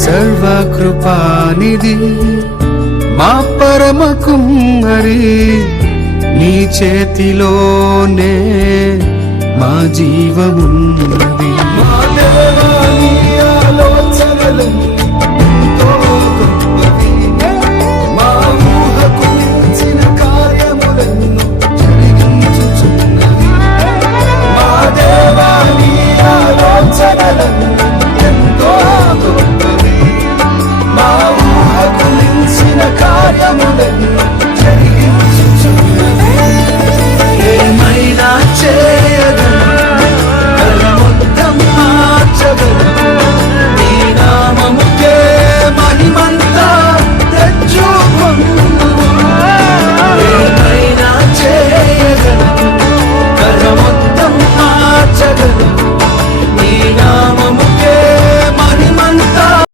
सर्वकृपानिधि मा परम नीचेतिलोने मा जीवम्